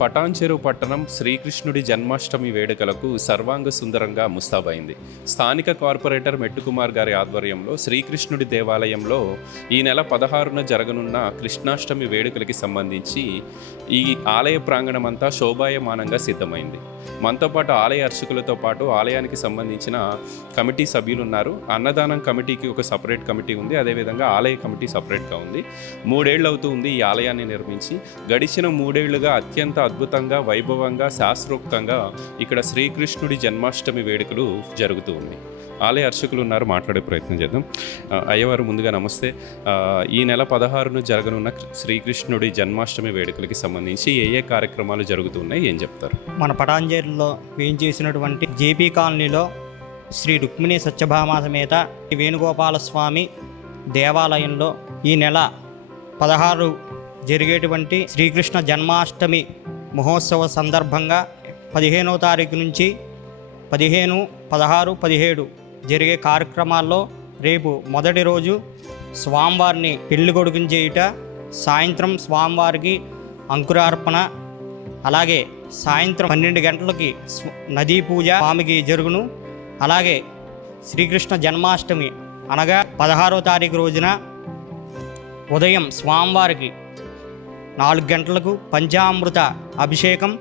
పటాన్చెరు పట్టణం శ్రీకృష్ణుడి జన్మాష్టమి వేడుకలకు సర్వాంగ సుందరంగా ముస్తాబైంది. స్థానిక కార్పొరేటర్ మెట్టుకుమార్ గారి ఆధ్వర్యంలో శ్రీకృష్ణుడి దేవాలయంలో ఈ నెల 16న జరగనున్న కృష్ణాష్టమి వేడుకలకి సంబంధించి ఈ ఆలయ ప్రాంగణమంతా శోభాయమానంగా సిద్ధమైంది. మనతో పాటు ఆలయ అర్చకులతో పాటు ఆలయానికి సంబంధించిన కమిటీ సభ్యులు ఉన్నారు. అన్నదానం కమిటీకి ఒక సపరేట్ కమిటీ ఉంది, అదేవిధంగా ఆలయ కమిటీ సపరేట్గా ఉంది. 3 ఏళ్ళు అవుతూ ఉంది ఈ ఆలయాన్ని నిర్మించి. గడిచిన 3 ఏళ్లుగా అత్యంత అద్భుతంగా, వైభవంగా, శాస్త్రోక్తంగా ఇక్కడ శ్రీకృష్ణుడి జన్మాష్టమి వేడుకలు జరుగుతూ ఉన్నాయి. ఆలయ అర్చకులు ఉన్నారు, మాట్లాడే ప్రయత్నం చేద్దాం. అయ్యవారు, ముందుగా నమస్తే. ఈ నెల 16న జరగనున్న శ్రీకృష్ణుడి జన్మాష్టమి వేడుకలకి సంబంధించి ఏ కార్యక్రమాలు జరుగుతున్నాయి, ఏం చెప్తారు? మన పటాంజలిలో వేయించేసినటువంటి జేపీ కాలనీలో శ్రీ రుక్మిణి సత్యభామ సమేత వేణుగోపాల స్వామి దేవాలయంలో ఈ నెల 16 జరిగేటువంటి శ్రీకృష్ణ జన్మాష్టమి మహోత్సవ సందర్భంగా 15వ తారీఖు నుంచి 15, 16, 17 జరిగే కార్యక్రమాల్లో రేపు మొదటి రోజు స్వామివారిని పెళ్లి కొడుకుని చేయుట, సాయంత్రం స్వామివారికి అంకురార్పణ, అలాగే సాయంత్రం 12 గంటలకి నదీ పూజ స్వామికి జరుగును. అలాగే శ్రీకృష్ణ జన్మాష్టమి అనగా 16వ తారీఖు రోజున ఉదయం స్వామివారికి 4 గంటలకు పంచామృత అభిషేకం,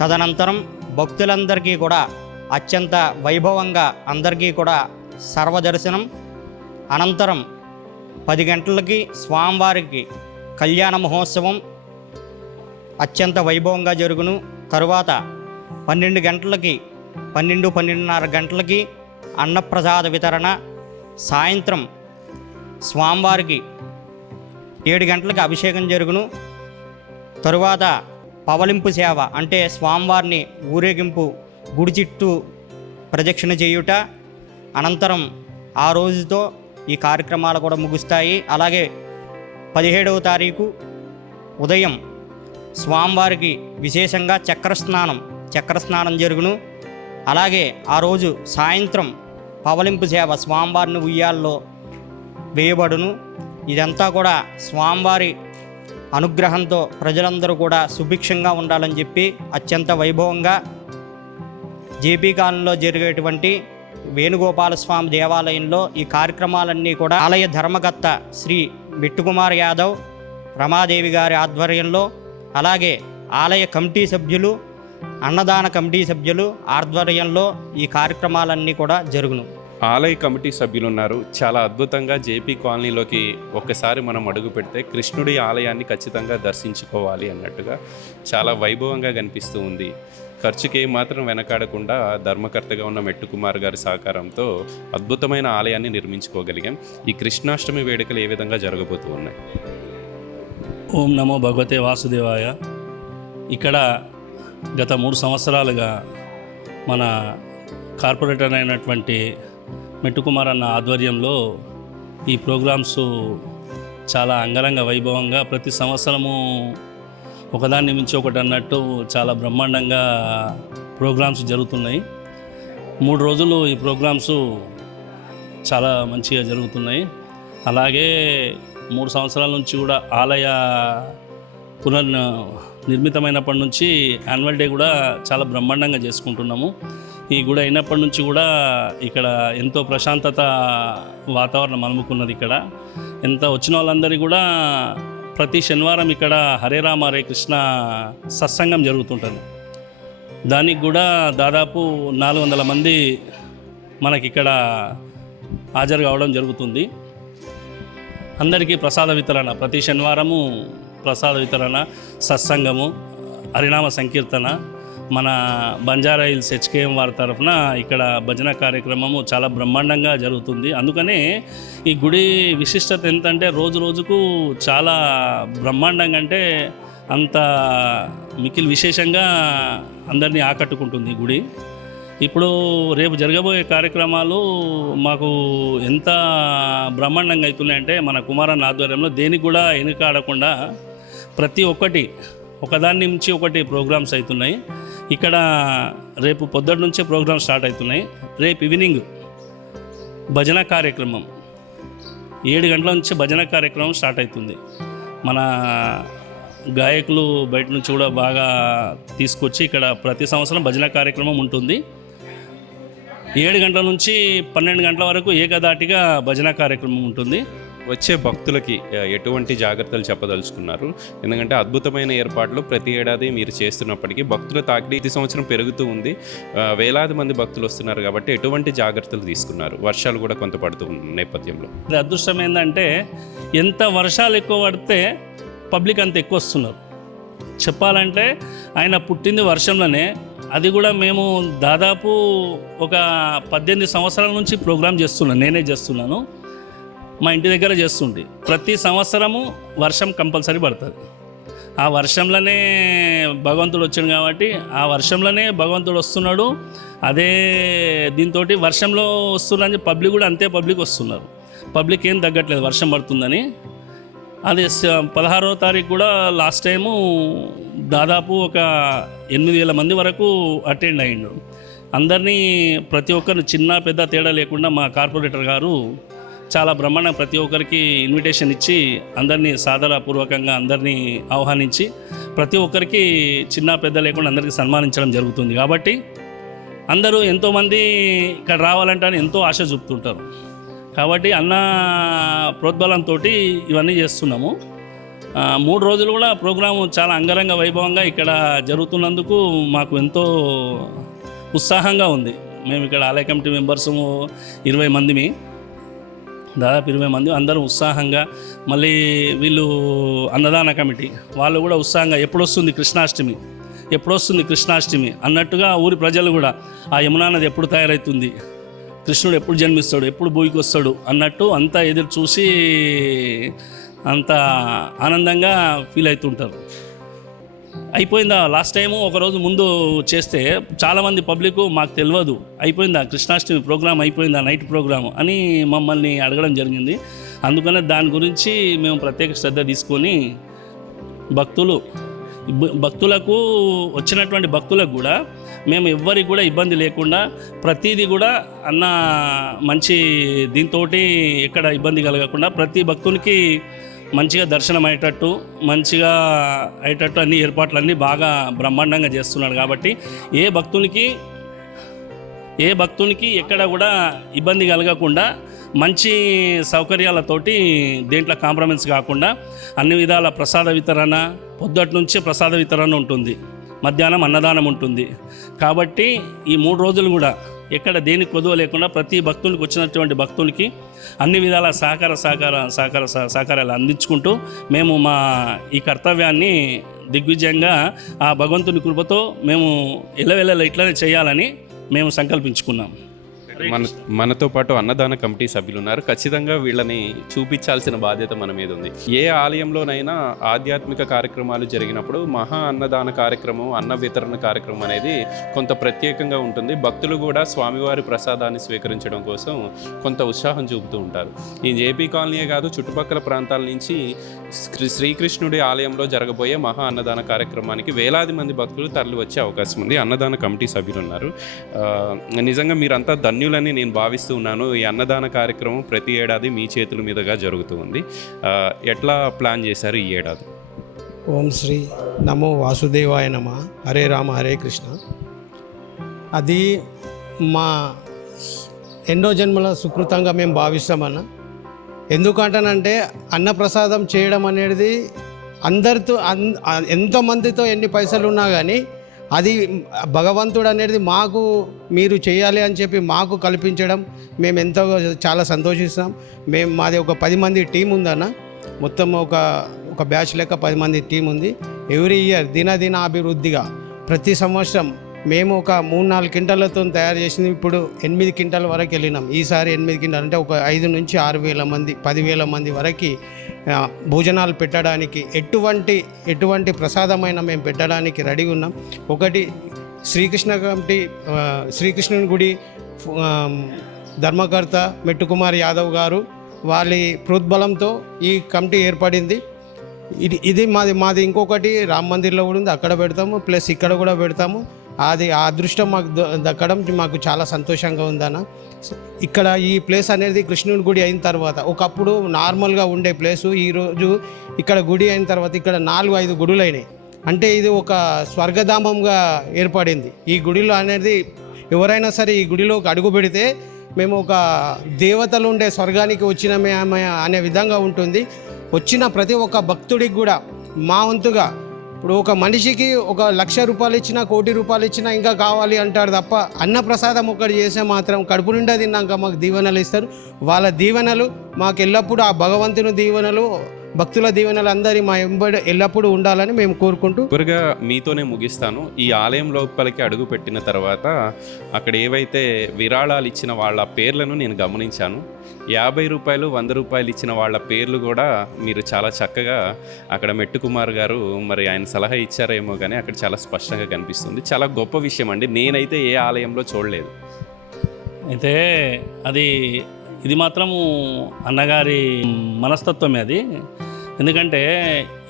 తదనంతరం భక్తులందరికీ కూడా అత్యంత వైభవంగా అందరికీ కూడా సర్వదర్శనం, అనంతరం 10 గంటలకి స్వామివారికి కళ్యాణ మహోత్సవం అత్యంత వైభవంగా జరుగును. తరువాత 12 గంటలకి 12:30 గంటలకి అన్నప్రసాద వితరణ, సాయంత్రం స్వామివారికి 7 గంటలకి అభిషేకం జరుగును. తరువాత పవలింపు సేవ అంటే స్వామివారిని ఊరేగింపు గుడి చుట్టూ ప్రదక్షిణ చేయుట, అనంతరం ఆ రోజుతో ఈ కార్యక్రమాలు కూడా ముగుస్తాయి. అలాగే 17వ తారీఖు ఉదయం స్వామివారికి విశేషంగా చక్రస్నానం జరుగును. అలాగే ఆ రోజు సాయంత్రం పవలింపు సేవ స్వామివారిని ఉయ్యాల్లో వేయబడును. ఇదంతా కూడా స్వామివారి అనుగ్రహంతో ప్రజలందరూ కూడా సుభిక్షంగా ఉండాలని చెప్పి అత్యంత వైభవంగా జేపీ కాలనీలో జరిగేటువంటి వేణుగోపాల స్వామి దేవాలయంలో ఈ కార్యక్రమాలన్నీ కూడా ఆలయ ధర్మకర్త శ్రీ మెట్టుకుమార్ యాదవ్, రమాదేవి గారి ఆధ్వర్యంలో, అలాగే ఆలయ కమిటీ సభ్యులు, అన్నదాన కమిటీ సభ్యులు ఆధ్వర్యంలో ఈ కార్యక్రమాలన్నీ కూడా జరుగును. ఆలయ కమిటీ సభ్యులు ఉన్నారు. చాలా అద్భుతంగా జేపీ కాలనీలోకి ఒక్కసారి మనం అడుగు పెడితే కృష్ణుడి ఆలయాన్ని ఖచ్చితంగా దర్శించుకోవాలి అన్నట్టుగా చాలా వైభవంగా కనిపిస్తూ ఉంది. ఖర్చుకి మాత్రం వెనకాడకుండా ధర్మకర్తగా ఉన్న మెట్టుకుమార్ గారి సహకారంతో అద్భుతమైన ఆలయాన్ని నిర్మించుకోగలిగాం. ఈ కృష్ణాష్టమి వేడుకలు ఏ విధంగా జరగబోతూ ఉన్నాయి? ఓం నమో భగవతే వాసుదేవాయ. ఇక్కడ గత 3 సంవత్సరాలుగా మన కార్పొరేటర్ అయినటువంటి మెట్టుకుమార్ అన్న ఆధ్వర్యంలో ఈ ప్రోగ్రామ్స్ చాలా అంగరంగ వైభవంగా ప్రతి సంవత్సరము ఒకదాన్ని మించి ఒకటి అన్నట్టు చాలా బ్రహ్మాండంగా ప్రోగ్రామ్స్ జరుగుతున్నాయి. 3 రోజులు ఈ ప్రోగ్రామ్స్ చాలా మంచిగా జరుగుతున్నాయి. అలాగే 3 సంవత్సరాల నుంచి కూడా ఆలయ నిర్మితమైనప్పటి నుంచి యాన్యువల్ డే కూడా చాలా బ్రహ్మాండంగా చేసుకుంటున్నాము. ఈ గుడి అయినప్పటి నుంచి కూడా ఇక్కడ ఎంతో ప్రశాంతత వాతావరణం అలుముకున్నది. ఇక్కడ ఎంత వచ్చిన వాళ్ళందరికీ కూడా ప్రతి శనివారం ఇక్కడ హరే రామ హరే కృష్ణ సత్సంగం జరుగుతుంటుంది. దానికి కూడా దాదాపు 400 మంది మనకిక్కడ హాజరు కావడం జరుగుతుంది. అందరికీ ప్రసాద వితరణ, ప్రతి శనివారము ప్రసాద వితరణ, సత్సంగము, హరినామ సంకీర్తన, మన బంజారా హిల్స్ హెచ్కేఎం వారి తరఫున ఇక్కడ భజన కార్యక్రమము చాలా బ్రహ్మాండంగా జరుగుతుంది. అందుకనే ఈ గుడి విశిష్టత ఎంతంటే రోజు రోజుకు చాలా బ్రహ్మాండంగా, అంటే అంత మిక్కిలి విశేషంగా అందరినీ ఆకట్టుకుంటుంది ఈ గుడి. ఇప్పుడు రేపు జరగబోయే కార్యక్రమాలు మాకు ఎంత బ్రహ్మాండంగా అవుతున్నాయంటే మన కుమారన్న ఆధ్వర్యంలో దేనికి కూడా వెనుకాడకుండా ప్రతి ఒక్కటి ఒకదాని నుంచి ఒకటి ప్రోగ్రామ్స్ అవుతున్నాయి. ఇక్కడ రేపు పొద్దుటి నుంచే ప్రోగ్రామ్స్ స్టార్ట్ అవుతున్నాయి. రేపు ఈవినింగ్ భజన కార్యక్రమం 7 గంటల నుంచి భజన కార్యక్రమం స్టార్ట్ అవుతుంది. మన గాయకులు బయట నుంచి కూడా బాగా తీసుకొచ్చి ఇక్కడ ప్రతి సంవత్సరం భజన కార్యక్రమం ఉంటుంది. 7 గంటల నుంచి 12 గంటల వరకు ఏకదాటిగా భజన కార్యక్రమం ఉంటుంది. వచ్చే భక్తులకి ఎటువంటి జాగ్రత్తలు చెప్పదలుచుకున్నారు? ఎందుకంటే అద్భుతమైన ఏర్పాట్లు ప్రతి ఏడాది మీరు చేస్తున్నప్పటికీ భక్తుల తాకిడి ఈ సంవత్సరం పెరుగుతూ ఉంది. వేలాది మంది భక్తులు వస్తున్నారు కాబట్టి ఎటువంటి జాగ్రత్తలు తీసుకున్నారు? వర్షాలు కూడా కొంత పడుతున్న నేపథ్యంలో. ఇది అదృష్టం ఏంటంటే ఎంత వర్షాలు ఎక్కువ పడితే పబ్లిక్ అంత ఎక్కువ వస్తున్నారు. చెప్పాలంటే ఆయన పుట్టింది వర్షంలోనే. అది కూడా మేము దాదాపు ఒక 18 సంవత్సరాల నుంచి ప్రోగ్రామ్ చేస్తున్నాను. నేనే చేస్తున్నాను, మా ఇంటి దగ్గర చేస్తుంటే ప్రతి సంవత్సరము వర్షం కంపల్సరీ పడుతుంది. ఆ వర్షంలోనే భగవంతుడు వచ్చాడు కాబట్టి ఆ వర్షంలోనే భగవంతుడు వస్తున్నాడు. అదే దీంతో వర్షంలో వస్తున్నారని పబ్లిక్ కూడా అంతే పబ్లిక్ వస్తున్నారు. పబ్లిక్ ఏం తగ్గట్లేదు వర్షం పడుతుందని. అది 16వ తారీఖు కూడా లాస్ట్ టైము దాదాపు ఒక 8,000 మంది వరకు అటెండ్ అయ్యిండు. అందరినీ ప్రతి ఒక్కరిని చిన్న పెద్ద తేడా లేకుండా మా కార్పొరేటర్ గారు చాలా బ్రహ్మాండంగా ప్రతి ఒక్కరికి ఇన్విటేషన్ ఇచ్చి అందరినీ సాదరపూర్వకంగా అందరినీ ఆహ్వానించి ప్రతి ఒక్కరికి చిన్న పెద్ద లేకుండా అందరికీ సన్మానించడం జరుగుతుంది. కాబట్టి అందరూ ఎంతోమంది ఇక్కడ రావాలంటే ఎంతో ఆశ చూపుతుంటారు. కాబట్టి అన్న ప్రోద్బలంతో ఇవన్నీ చేస్తున్నాము. 3 రోజులు కూడా ప్రోగ్రాము చాలా అంగరంగ వైభవంగా ఇక్కడ జరుగుతున్నందుకు మాకు ఎంతో ఉత్సాహంగా ఉంది. మేము ఇక్కడ ఆలయ కమిటీ మెంబర్స్ 20 మందిమి, దాదాపు 20 మంది అందరూ ఉత్సాహంగా. మళ్ళీ వీళ్ళు అన్నదాన కమిటీ వాళ్ళు కూడా ఉత్సాహంగా ఎప్పుడొస్తుంది కృష్ణాష్టమి అన్నట్టుగా ఊరి ప్రజలు కూడా ఆ యమునా నది ఎప్పుడు తయారవుతుంది, కృష్ణుడు ఎప్పుడు జన్మిస్తాడు, ఎప్పుడు భూమికి వస్తాడు అన్నట్టు అంతా ఎదురు చూసి అంత ఆనందంగా ఫీల్ అవుతుంటారు. అయిపోయిందా లాస్ట్ టైము ఒకరోజు ముందు చేస్తే చాలామంది పబ్లిక్ మాకు తెలియదు, అయిపోయిందా కృష్ణాష్టమి ప్రోగ్రాం అయిపోయిందా నైట్ ప్రోగ్రాము అని మమ్మల్ని అడగడం జరిగింది. అందుకనే దాని గురించి మేము ప్రత్యేక శ్రద్ధ తీసుకొని భక్తులకు వచ్చినటువంటి భక్తులకు కూడా మేము ఎవ్వరికి కూడా ఇబ్బంది లేకుండా ప్రతిదీ కూడా అన్న మంచి దీంతో ఎక్కడ ఇబ్బంది కలగకుండా ప్రతి భక్తునికి మంచిగా దర్శనం అయ్యేటట్టు అన్ని ఏర్పాట్లన్నీ బాగా బ్రహ్మాండంగా చేస్తున్నాడు. కాబట్టి ఏ భక్తునికి ఎక్కడ కూడా ఇబ్బంది కలగకుండా మంచి సౌకర్యాలతోటి దేంట్లో కాంప్రమైజ్ కాకుండా అన్ని విధాల ప్రసాద వితరణ, పొద్దుటి నుంచి ప్రసాద వితరణ ఉంటుంది, మధ్యాహ్నం అన్నదానం ఉంటుంది. కాబట్టి ఈ 3 రోజులు కూడా ఎక్కడ దేనికి కొదువ లేకుండా ప్రతి భక్తునికి వచ్చినటువంటి భక్తునికి అన్ని విధాల సహకారాలు అందించుకుంటూ మేము మా ఈ కర్తవ్యాన్ని దిగ్విజయంగా ఆ భగవంతుని కృపతో మేము ఎల్లవెల్ల ఇట్లనే చేయాలని మేము సంకల్పించుకున్నాం. మనతో పాటు అన్నదాన కమిటీ సభ్యులు ఉన్నారు. ఖచ్చితంగా వీళ్ళని చూపించాల్సిన బాధ్యత మన మీద ఉంది. ఏ ఆలయంలోనైనా ఆధ్యాత్మిక కార్యక్రమాలు జరిగినప్పుడు మహా అన్నదాన కార్యక్రమం, అన్న వితరణ కార్యక్రమం అనేది కొంత ప్రత్యేకంగా ఉంటుంది. భక్తులు కూడా స్వామివారి ప్రసాదాన్ని స్వీకరించడం కోసం కొంత ఉత్సాహం చూపుతూ ఉంటారు. ఈ జేపీ కాలనీయే కాదు, చుట్టుపక్కల ప్రాంతాల నుంచి శ్రీకృష్ణుడి ఆలయంలో జరగబోయే మహా అన్నదాన కార్యక్రమానికి వేలాది మంది భక్తులు తరలి వచ్చే అవకాశం ఉంది. అన్నదాన కమిటీ సభ్యులు ఉన్నారు. నిజంగా మీరంతా ధన్యులని నేను భావిస్తూ ఉన్నాను. ఈ అన్నదాన కార్యక్రమం ప్రతి ఏడాది మీ చేతుల మీదుగా జరుగుతూ ఉంది. ఎట్లా ప్లాన్ చేశారు ఈ ఏడాది? ఓం శ్రీ నమో వాసుదేవాయ నమ. హరే రామ హరే కృష్ణ. అది మా ఎన్నో జన్మల సుకృతంగా మేము భావిస్తామన్న. ఎందుకంటానంటే అన్నప్రసాదం చేయడం అనేది అందరితో ఎంతమందితో ఎన్ని పైసలు ఉన్నా కానీ అది భగవంతుడు అనేది మాకు మీరు చేయాలి అని చెప్పి మాకు కల్పించడం మేము ఎంతో చాలా సంతోషిస్తాం. మాది ఒక 10 మంది టీం ఉందన్న. మొత్తం ఒక బ్యాచ్ లెక్క 10 మంది టీం ఉంది. ఎవ్రీ ఇయర్ దినదిన అభివృద్ధిగా ప్రతి సంవత్సరం మేము ఒక 3-4 క్వింటాలతో తయారు చేసింది ఇప్పుడు 8 క్వింటాల వరకు వెళ్ళినాం. ఈసారి 8 క్వింటాలు అంటే ఒక 5 నుంచి 6,000 మంది 10,000 మంది వరకు భోజనాలు పెట్టడానికి ఎటువంటి ప్రసాదమైన మేము పెట్టడానికి రెడీ ఉన్నాం. ఒకటి శ్రీకృష్ణుని గుడి ధర్మకర్త మెట్టుకుమార్ యాదవ్ గారు వాళ్ళ ప్రోద్బలంతో ఈ కమిటీ ఏర్పడింది. ఇది మాది ఇంకొకటి రామ మందిర్లో కూడా ఉంది, అక్కడ పెడతాము, ప్లస్ ఇక్కడ కూడా పెడతాము. అది ఆ అదృష్టం మాకు దక్కడం మాకు చాలా సంతోషంగా ఉందన్న. ఇక్కడ ఈ ప్లేస్ అనేది కృష్ణుని గుడి అయిన తర్వాత ఒకప్పుడు నార్మల్గా ఉండే ప్లేసు ఈరోజు ఇక్కడ గుడి అయిన తర్వాత ఇక్కడ 4-5 గుడులు అయినాయి. అంటే ఇది ఒక స్వర్గధామంగా ఏర్పడింది. ఈ గుడిలో అనేది ఎవరైనా సరే ఈ గుడిలోకి అడుగు పెడితే మేము ఒక దేవతలు ఉండే స్వర్గానికి వచ్చినమే అనే విధంగా ఉంటుంది. వచ్చిన ప్రతి ఒక్క భక్తుడికి కూడా మా వంతుగా ఇప్పుడు ఒక మనిషికి 1,00,000 రూపాయలు ఇచ్చినా, 1,00,00,000 రూపాయలు ఇచ్చినా ఇంకా కావాలి అంటారు తప్ప అన్నప్రసాదం ఒకటి చేసే మాత్రం కడుపు నిండా తిన్నాక మాకు దీవెనలు ఇస్తారు. వాళ్ళ దీవెనలు మాకు ఎల్లప్పుడూ ఆ భగవంతుని దీవెనలు, భక్తుల దీవెనలు అందరి మా ఎంబడి ఎల్లప్పుడూ ఉండాలని మేము కోరుకుంటూ చివరిగా మీతోనే ముగిస్తాను. ఈ ఆలయం లోపలికి అడుగు పెట్టిన తర్వాత అక్కడ ఏవైతే విరాళాలు ఇచ్చిన వాళ్ళ పేర్లను నేను గమనించాను. 50 రూపాయలు, 100 రూపాయలు ఇచ్చిన వాళ్ళ పేర్లు కూడా మీరు చాలా చక్కగా అక్కడ మెట్టుకుమార్ గారు మరి ఆయన సలహా ఇచ్చారేమో కానీ అక్కడ చాలా స్పష్టంగా కనిపిస్తుంది. చాలా గొప్ప విషయం అండి. నేనైతే ఏ ఆలయంలో చూడలేదు. అయితే ఇది మాత్రము అన్నగారి మనస్తత్వమే అది. ఎందుకంటే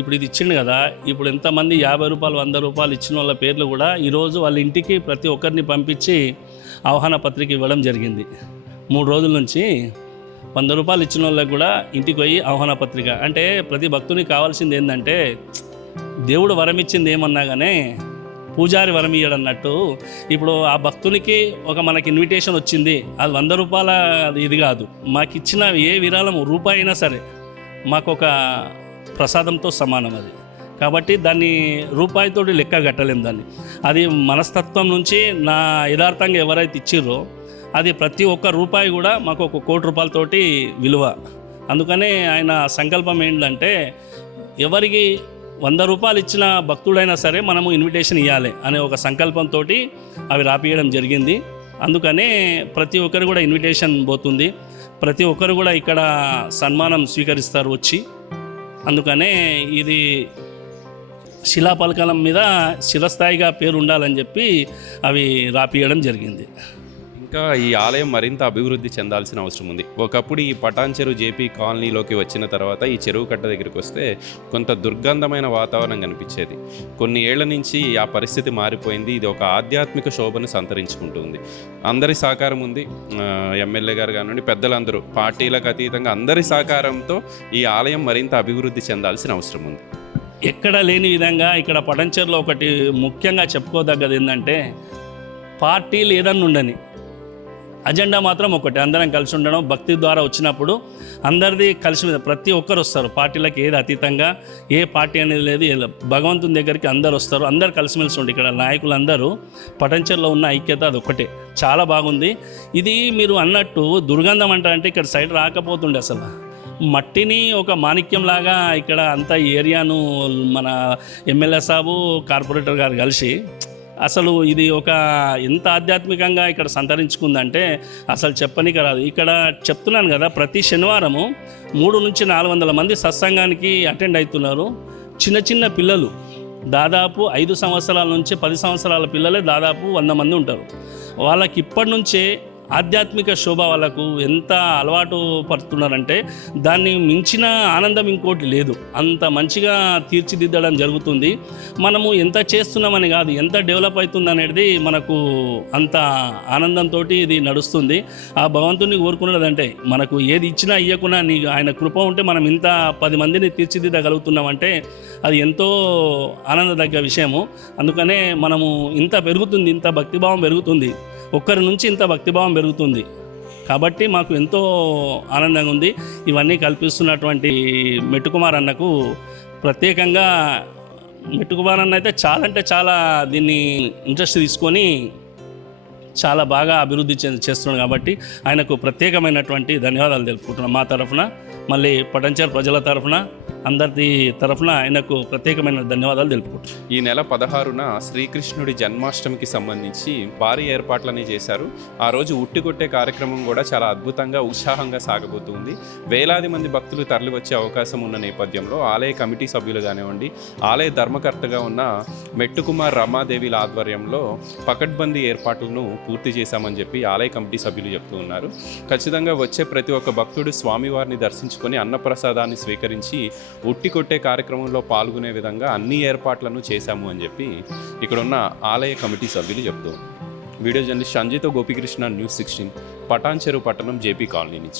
ఇప్పుడు ఇది ఇచ్చిండు కదా, ఇప్పుడు ఎంతమంది 50 రూపాయలు, 100 రూపాయలు ఇచ్చిన వాళ్ళ పేర్లు కూడా ఈరోజు వాళ్ళ ఇంటికి ప్రతి ఒక్కరిని పంపించి ఆహ్వాన పత్రిక ఇవ్వడం జరిగింది. 3 రోజుల నుంచి 100 రూపాయలు ఇచ్చిన వాళ్ళకి కూడా ఇంటికి పోయి ఆహ్వాన పత్రిక. అంటే ప్రతి భక్తునికి కావాల్సింది ఏంటంటే దేవుడు వరం ఇచ్చింది ఏమన్నా కానీ పూజారి వరం ఇయ్యడు అన్నట్టు. ఇప్పుడు ఆ భక్తునికి మనకి ఇన్విటేషన్ వచ్చింది, అది 100 రూపాయల ఇది కాదు. మాకు ఇచ్చిన ఏ విరాళం రూపాయి అయినా సరే మాకు ఒక ప్రసాదంతో సమానం అది. కాబట్టి దాన్ని రూపాయితోటి లెక్క కట్టలేము దాన్ని. అది మనస్తత్వం నుంచి నా యథార్థంగా ఎవరైతే ఇచ్చిర్రో అది ప్రతి ఒక్క రూపాయి కూడా మాకు 1 కోటి రూపాయలతోటి విలువ. అందుకనే ఆయన సంకల్పం ఏంటంటే ఎవరికి 100 రూపాయలు ఇచ్చిన భక్తుడైనా సరే మనము ఇన్విటేషన్ ఇవ్వాలి అనే ఒక సంకల్పంతో అవి రాపియడం జరిగింది. అందుకనే ప్రతి ఒక్కరు కూడా ఇన్విటేషన్ పోతుంది. ప్రతి ఒక్కరు కూడా ఇక్కడ సన్మానం స్వీకరిస్తారు వచ్చి. అందుకనే ఇది శిలాపలకలం మీద చిరస్థాయిగా పేరు ఉండాలని చెప్పి అవి రాపియడం జరిగింది. ఇంకా ఈ ఆలయం మరింత అభివృద్ధి చెందాల్సిన అవసరం ఉంది. ఒకప్పుడు ఈ పటాన్ చెరువు జేపీ కాలనీలోకి వచ్చిన తర్వాత ఈ చెరువు కట్ట దగ్గరికి వస్తే కొంత దుర్గంధమైన వాతావరణం కనిపించేది. కొన్ని ఏళ్ల నుంచి ఆ పరిస్థితి మారిపోయింది. ఇది ఒక ఆధ్యాత్మిక శోభను సంతరించుకుంటుంది. అందరి సహకారం ఉంది. ఎమ్మెల్యే గారు కానివ్వండి, పెద్దలందరూ పార్టీలకు అతీతంగా అందరి సహకారంతో ఈ ఆలయం మరింత అభివృద్ధి చెందాల్సిన అవసరం ఉంది. ఎక్కడ లేని విధంగా ఇక్కడ పటాన్ చెరువులో ఒకటి ముఖ్యంగా చెప్పుకోదగ్గది ఏంటంటే పార్టీలు ఏదన్నా ఉండని అజెండా మాత్రం ఒకటి, అందరం కలిసి ఉండడం. భక్తి ద్వారా వచ్చినప్పుడు అందరిది కలిసి ప్రతి ఒక్కరు వస్తారు. పార్టీలకు ఏది అతీతంగా ఏ పార్టీ అనేది లేదు. భగవంతుని దగ్గరికి అందరు వస్తారు, అందరు కలిసిమెలిసి ఉండి ఇక్కడ నాయకులందరూ పటాన్ చెరువులో ఉన్న ఐక్యత అది ఒకటే. చాలా బాగుంది. ఇది మీరు అన్నట్టు దుర్గంధం అంటారంటే ఇక్కడ సైడ్ రాకపోతుండే. అసలు మట్టిని ఒక మాణిక్యంలాగా ఇక్కడ అంతా ఏరియాను మన ఎమ్మెల్యే సాబు కార్పొరేటర్ గారు కలిసి అసలు ఇది ఎంత ఆధ్యాత్మికంగా ఇక్కడ సంతరించుకుందంటే అసలు చెప్పనీకి రాదు. ఇక్కడ చెప్తున్నాను కదా, ప్రతి శనివారము 300 నుంచి 400 మంది సత్సంగానికి అటెండ్ అవుతున్నారు. చిన్న చిన్న పిల్లలు దాదాపు 5 సంవత్సరాల నుంచి 10 సంవత్సరాల పిల్లలే దాదాపు 100 మంది ఉంటారు. వాళ్ళకి ఇప్పటి నుంచే ఆధ్యాత్మిక శోభ వాళ్ళకు ఎంత అలవాటు పడుతున్నారంటే దాన్ని మించిన ఆనందం ఇంకోటి లేదు. అంత మంచిగా తీర్చిదిద్దడం జరుగుతుంది. మనము ఎంత చేస్తున్నామని కాదు, ఎంత డెవలప్ అవుతుంది అనేది మనకు అంత ఆనందంతో ఇది నడుస్తుంది. ఆ భగవంతుని కోరుకున్నదంటే మనకు ఏది ఇచ్చినా ఇవ్వకున్నా ఆయన కృప ఉంటే మనం ఇంత 10 మందిని తీర్చిదిద్దగలుగుతున్నామంటే అది ఎంతో ఆనందదగ్గ విషయము. అందుకనే మనము ఇంత పెరుగుతుంది, ఇంత భక్తిభావం పెరుగుతుంది, ఒక్కరి నుంచి ఇంత భక్తిభావం పెరుగుతుంది. కాబట్టి మాకు ఎంతో ఆనందంగా ఉంది. ఇవన్నీ కల్పిస్తున్నటువంటి మెట్టుకుమార్ అన్నకు ప్రత్యేకంగా, మెట్టుకుమార్ అన్న అయితే చాలా అంటే చాలా దీన్ని ఇంట్రెస్ట్ తీసుకొని చాలా బాగా అభివృద్ధి చేస్తున్నాడు. కాబట్టి ఆయనకు ప్రత్యేకమైనటువంటి ధన్యవాదాలు తెలుపుకుంటున్నాం మా తరఫున, మళ్ళీ పటాన్ చెరువు ప్రజల తరఫున, అందరి తరఫున ఆయనకు ప్రత్యేకమైన ధన్యవాదాలు తెలుపుకుంటున్నాం. ఈ నెల 16న శ్రీకృష్ణుడి జన్మాష్టమికి సంబంధించి భారీ ఏర్పాట్లని చేశారు. ఆ రోజు ఉట్టికొట్టే కార్యక్రమం కూడా చాలా అద్భుతంగా ఉత్సాహంగా సాగబోతుంది. వేలాది మంది భక్తులు తరలి వచ్చే అవకాశం ఉన్న నేపథ్యంలో ఆలయ కమిటీ సభ్యులు కానివ్వండి, ఆలయ ధర్మకర్తగా ఉన్న మెట్టుకుమార్ రమాదేవిల ఆధ్వర్యంలో పకడ్బందీ ఏర్పాట్లను పూర్తి చేశామని చెప్పి ఆలయ కమిటీ సభ్యులు చెప్తూ ఉన్నారు. ఖచ్చితంగా వచ్చే ప్రతి ఒక్క భక్తుడు స్వామివారిని దర్శించుకొని అన్నప్రసాదాన్ని స్వీకరించి ఉట్టి కొట్టే కార్యక్రమంలో పాల్గొనే విధంగా అన్ని ఏర్పాట్లను చేశాము అని చెప్పి ఇక్కడున్న ఆలయ కమిటీ సభ్యులు చెప్తూ వీడియో జర్నలిస్ట్ సంజయ్తో గోపికృష్ణ, న్యూస్ 16, పటాన్ చెరువు పట్టణం, జేపీ కాలనీ నుంచి.